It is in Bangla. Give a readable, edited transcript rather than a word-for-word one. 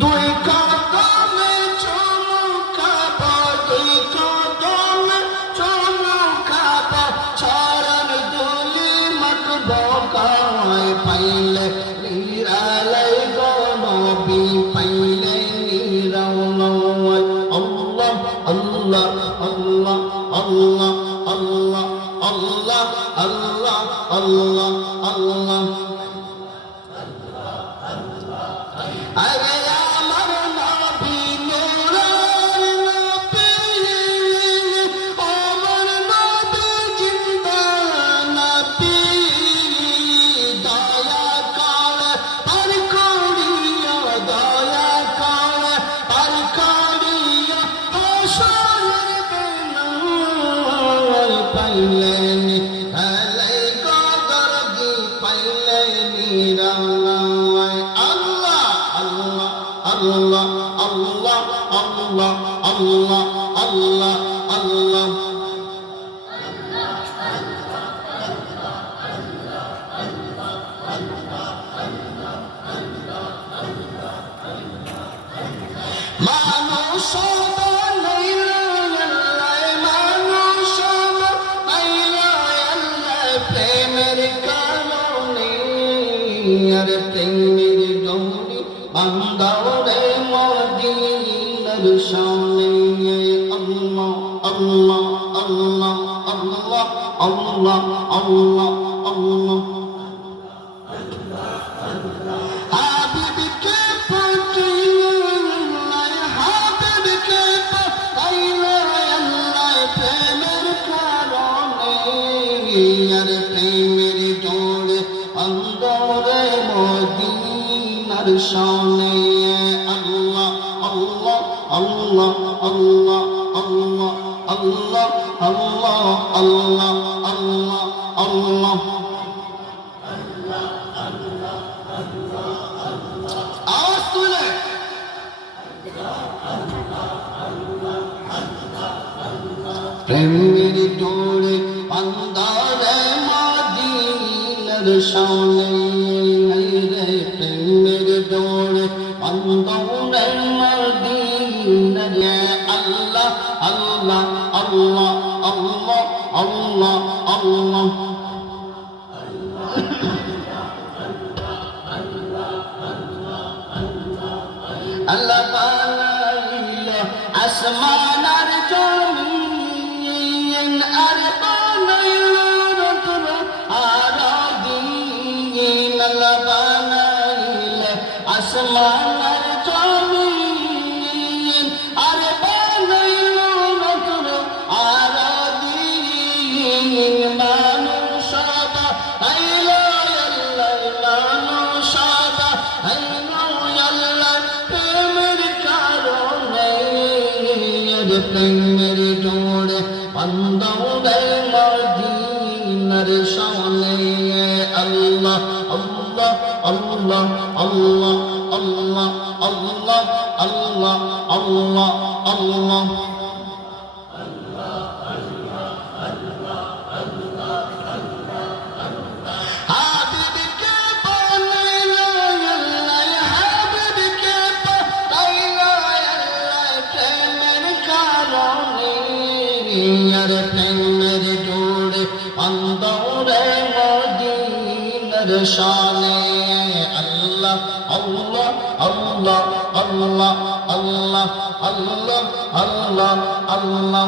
দুই কদমে চুমুকাবো, দুই কদমে চুমুকাবো, চরণ ধুলি মাখবো গায়ে, পাইলে নিরালাই গো নবী, পাইলে নিরালাই। আল্লাহ আল্লাহ আল্লাহ আল্লাহ আল্লাহ আল্লাহ আল্লাহ আল্লাহ আল্লাহ। আরে আমার নবী নূরের নবী, আমার নবী জিন্দা নবী, দয়া করে পার করিয়া, দয়া করে পার করিয়া হাসরের বেলা, পাইলেন আলাই কদর দি, পাইলেন নিরালাই। আল্লাহ আল্লাহ আল্লাহ আল্লাহ আল্লাহ আল্লাহ আল্লাহ। মানুষ বানাইলো আল্লাহ, মানুষ বানাইলো আল্লাহ প্রেমের কারণে, আর প্রেমের ডোরি বান্দারে মদিনার সামনে। আল্লাহ আল্লাহ আল্লাহ আল্লাহ আল্লাহ আল্লাহ আল্লাহ। হাবিবকে পাইলে, হাবিবকে পাইলে আল্লাহ প্রেমের কারণে, আর প্রেমের ডোরে বান্দারে মদিনার সামনে। আল্লাহ আল্লাহ আল্লাহ আল্লাহ আল্লাহ আল্লাহ আল্লাহ আল্লাহ আল্লাহ আল্লাহ। আওয়াজ তুলে প্রেমের ডোরে বান্দারে মদিনার সামনে, রে প্রেমের ডোরে বান্দারে মদিনার। আল্লাহ আল্লাহ আল্লাহ আল্লাহ আল্লাহ আল্লাহ। আল্লাহ বানাইলো আসমান আর জমিন, আর বানাইলো রত্ন আর দিন। আল্লাহ বানাইলো আসমান আর জমিন, আর বানাইলো রত্ন আর দিন। মানুষ বানাইলো আল্লাহ, মানুষ বানাইলো আল্লাহ প্রেমের কারণে, প্রেমের ডোরে বান্দারে মদিনার সামনে। আল্লাহ আল্লাহ আল্লাহ আল্লাহ আল্লাহ আল্লাহ আল্লাহ আল্লাহ আল্লাহ। হাবিবকে পাইলে আল্লাহ, হাবিবকে পাইলে আল্লাহ প্রেমের কারণে, আর প্রেমের ডোরে বান্দারে মদিনার শানে আল্লাহ আল্লাহ আল্লাহ আল্লাহ আল্লাহ আল্লাহ আল্লাহ আল্লাহ